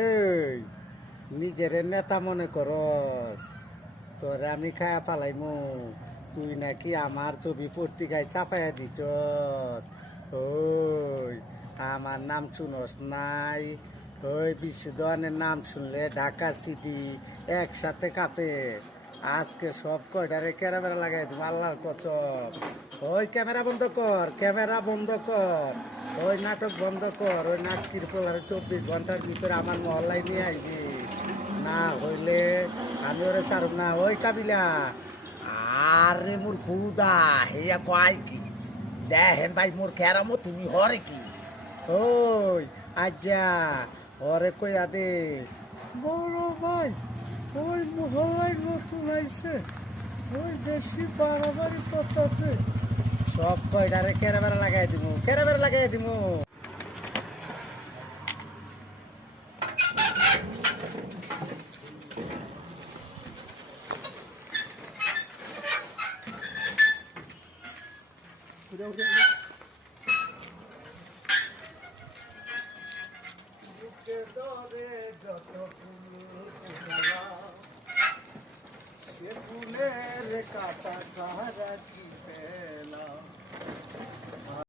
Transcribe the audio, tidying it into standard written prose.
এই নিজের নেতা মনে কর, তোরে আমি খায়া পালাইমু, তুই নাকি আমার ছবি পত্রিকায় চাপাইয়া দিছ। ওই আমার নাম শুনস নাই? ওই বিশ্বদনের নাম শুনলে ঢাকা সিটি একসাথে কাঁপে। আজকে সব কয়টারে ক্যামেরা লাগাই দিব আল্লাহর কসম। ওই ক্যামেরা বন্ধ কর, ক্যামেরা বন্ধ কর, ওই নাটক বন্ধ কর। ওই নাটকির পোলারে 24 ঘন্টার ভিতরে আমার মহল্লায় নিয়ে আসবি, না হইলে আমি ওরে ছাড়ব না। ওই কাবিলা, আরে মোর খুদা হেয়া কয় কি দেখেন ভাই, মোর খেরামো তুমি হরে কি? ওই আজ্জা হরে কইয়া দে বড় ভাই, ওই মহল্লায় নতুন আইছে, ওই বেশি বাড়াবাড়ি করতেছে। সব কয়টারে ক্যামেরা লাগাই দিব, ক্যামেরা লাগাই দিব। সে ফুলের কাটা সাহারা